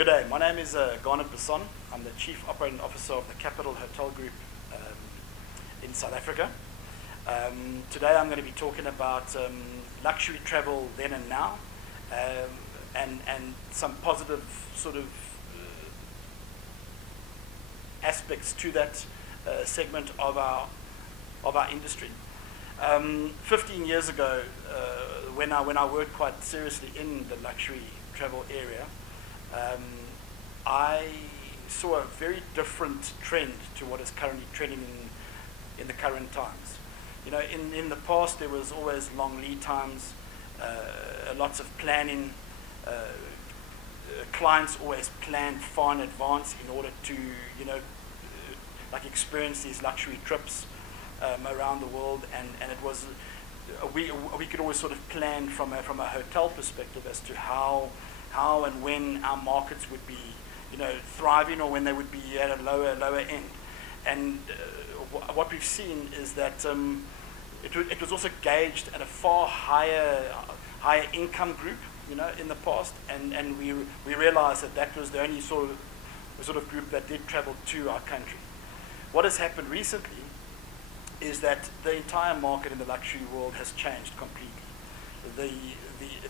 Good day. My name is Garnet Basson. I'm the Chief Operating Officer of the Capital Hotel Group in South Africa. Today I'm going to be talking about luxury travel then and now, and some positive sort of aspects to that segment of our industry. 15 years ago, when I worked quite seriously in the luxury travel area, I saw a very different trend to what is currently trending in the current times. You know, in the past there was always long lead times, lots of planning. Clients always planned far in advance in order to, like experience these luxury trips around the world, and it was we could always sort of plan from a hotel perspective as to how and when our markets would be, thriving, or when they would be at a lower end. And what we've seen is that it was also gauged at a far higher income group, in the past, and we realized that was the only sort of group that did travel to our country. What has happened recently is that the entire market in the luxury world has changed completely.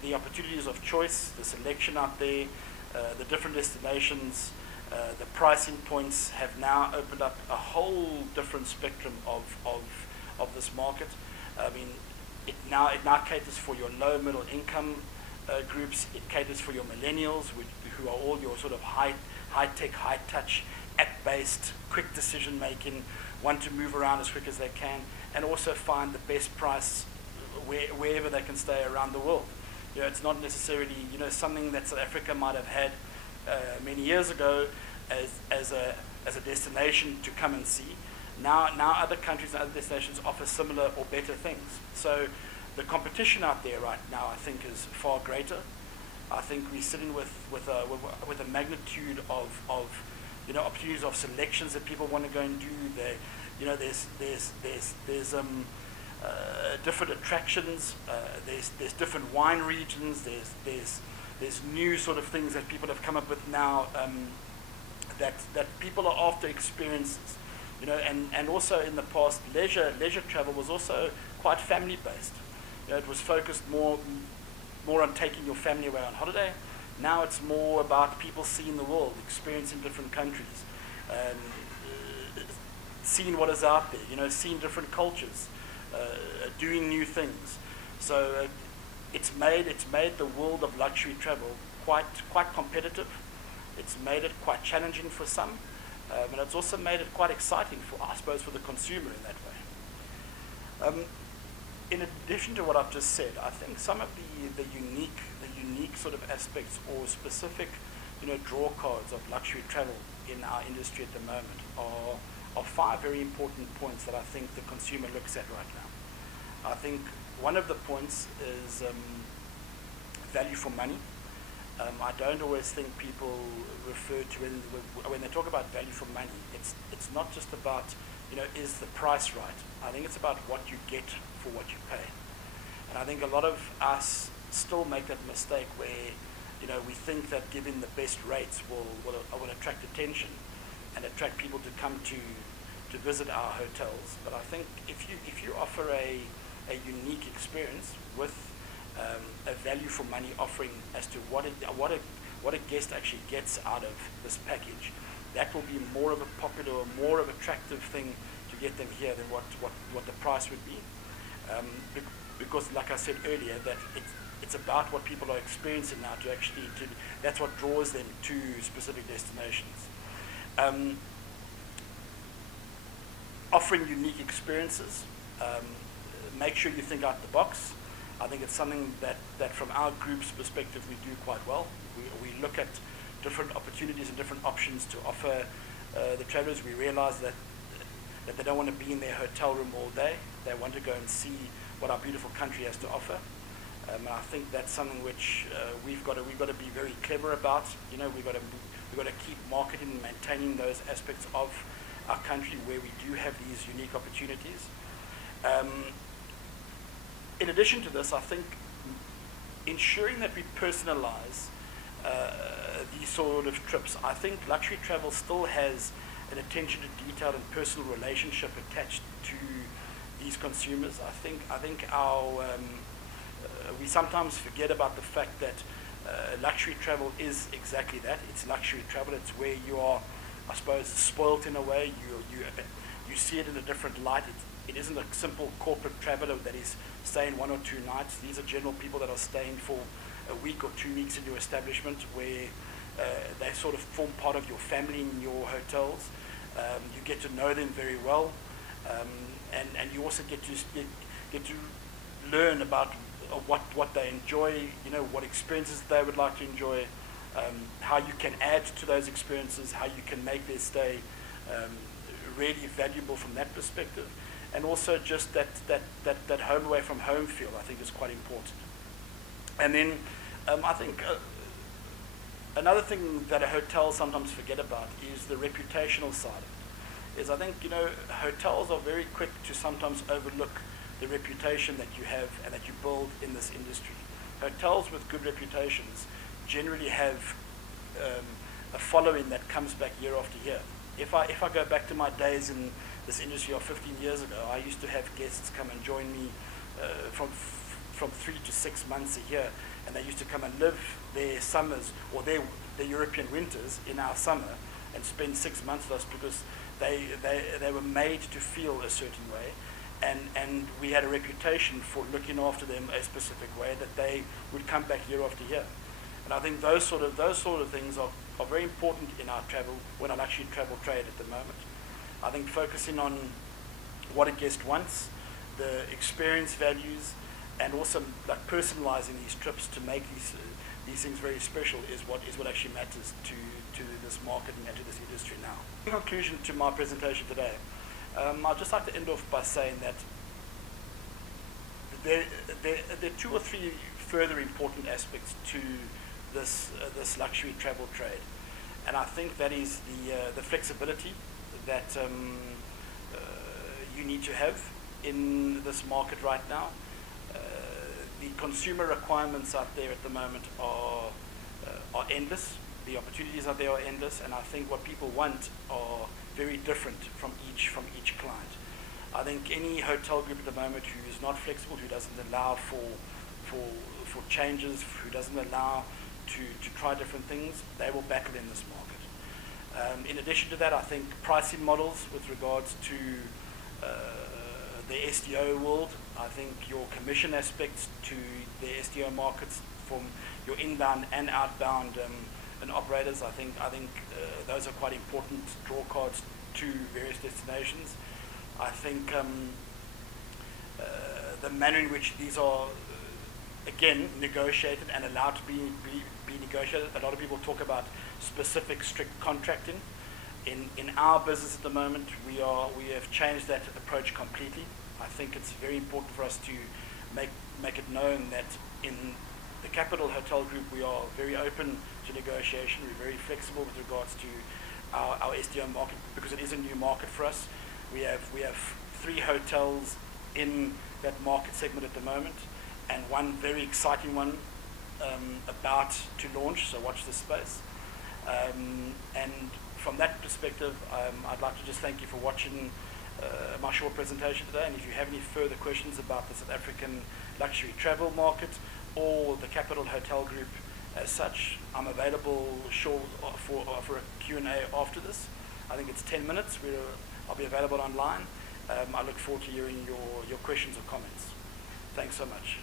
The opportunities of choice, the selection out there, the different destinations, the pricing points have now opened up a whole different spectrum of this market. I mean, it now caters for your low middle income groups. It caters for your millennials, who are all your sort of high tech, high touch, app based, quick decision making, want to move around as quick as they can, and also find the best price wherever they can stay around the world. It's not necessarily something that South Africa might have had many years ago as a destination to come and see. Now other countries and other destinations offer similar or better things. So the competition out there right now, I think, is far greater. I think we're sitting with a magnitude of opportunities of selections that people want to go and do. There's different attractions. There's different wine regions. There's new sort of things that people have come up with now, that people are after experiences. And also in the past, leisure travel was also quite family based. It was focused more on taking your family away on holiday. Now it's more about people seeing the world, experiencing different countries, seeing what is out there, seeing different cultures, doing new things. So it's made the world of luxury travel quite competitive. It's made it quite challenging for some, and it's also made it quite exciting for the consumer in that way. In addition to what I've just said, I think some of the unique sort of aspects or specific, draw cards of luxury travel in our industry at the moment are five very important points that I think the consumer looks at right now. I think one of the points is value for money. I don't always think people refer to when they talk about value for money. It's not just about is the price right. I think it's about what you get for what you pay. And I think a lot of us still make that mistake where we think that giving the best rates will attract attention and attract people to come to visit our hotels. But I think if you offer a unique experience with a value for money offering as to what a guest actually gets out of this package, that will be more of a popular, or more of an attractive thing to get them here than what the price would be. Because, like I said earlier, that it's about what people are experiencing now that's what draws them to specific destinations. Offering unique experiences. Make sure you think out the box. I think it's something that from our group's perspective we do quite well. We look at different opportunities and different options to offer the travelers. We realize that they don't want to be in their hotel room all day. They want to go and see what our beautiful country has to offer. And I think that's something which we've got to be very clever about. We've got to keep marketing and maintaining those aspects of our country where we do have these unique opportunities. In addition to this, I think ensuring that we personalize these sort of trips. I think luxury travel still has an attention to detail and personal relationship attached to these consumers. I think our we sometimes forget about the fact that luxury travel is exactly that. It's luxury travel. It's where you are, I suppose, spoilt in a way. You see it in a different light. It isn't a simple corporate traveler that is staying 1 or 2 nights. These are general people that are staying for a week or 2 weeks in your establishment, where they sort of form part of your family in your hotels. You get to know them very well, and you also get to learn about what they enjoy, you know, what experiences they would like to enjoy, how you can add to those experiences, how you can make their stay really valuable from that perspective, and also just that home away from home feel, I think, is quite important. And then I think another thing that a hotel sometimes forget about is the reputational side of it. Is, I think, you know, hotels are very quick to sometimes overlook the reputation that you have and that you build in this industry. Hotels with good reputations generally have a following that comes back year after year. If I go back to my days in this industry of 15 years ago, I used to have guests come and join me from 3 to 6 months a year, and they used to come and live their summers or their European winters in our summer and spend 6 months with us, because they were made to feel a certain way, and we had a reputation for looking after them a specific way, that they would come back year after year. And I think those sort of things are very important in our travel, when I luxury travel trade at the moment. I think focusing on what a guest wants, the experience values, and also like personalizing these trips to make these things very special is what actually matters to this market and to this industry now. In conclusion to my presentation today, I'd just like to end off by saying that there are 2 or 3 further important aspects to this luxury travel trade, and I think that is the flexibility that you need to have in this market right now. The consumer requirements out there at the moment are endless. The opportunities out there are endless, and I think what people want are very different from each client. I think any hotel group at the moment who is not flexible, who doesn't allow for changes, who doesn't allow to try different things, they will battle in this market. In addition to that, I think pricing models with regards to the SDO world, I think your commission aspects to the SDO markets from your inbound and outbound and operators, I think those are quite important draw cards to various destinations. I think the manner in which these are again negotiated and allowed to be negotiated. A lot of people talk about specific strict contracting. In our business at the moment, we have changed that approach completely. I think it's very important for us to make it known that in the Capital Hotel Group we are very open to negotiation. We're very flexible with regards to our SDO market, because it is a new market for us. We have 3 hotels in that market segment at the moment, and one very exciting one about to launch, so watch this space. And from that perspective, I'd like to just thank you for watching my short presentation today, and if you have any further questions about the South African luxury travel market or the Capital Hotel Group as such, I'm available for a Q&A after this. I think it's 10 minutes. I'll be available online. I look forward to hearing your questions or comments. Thanks so much.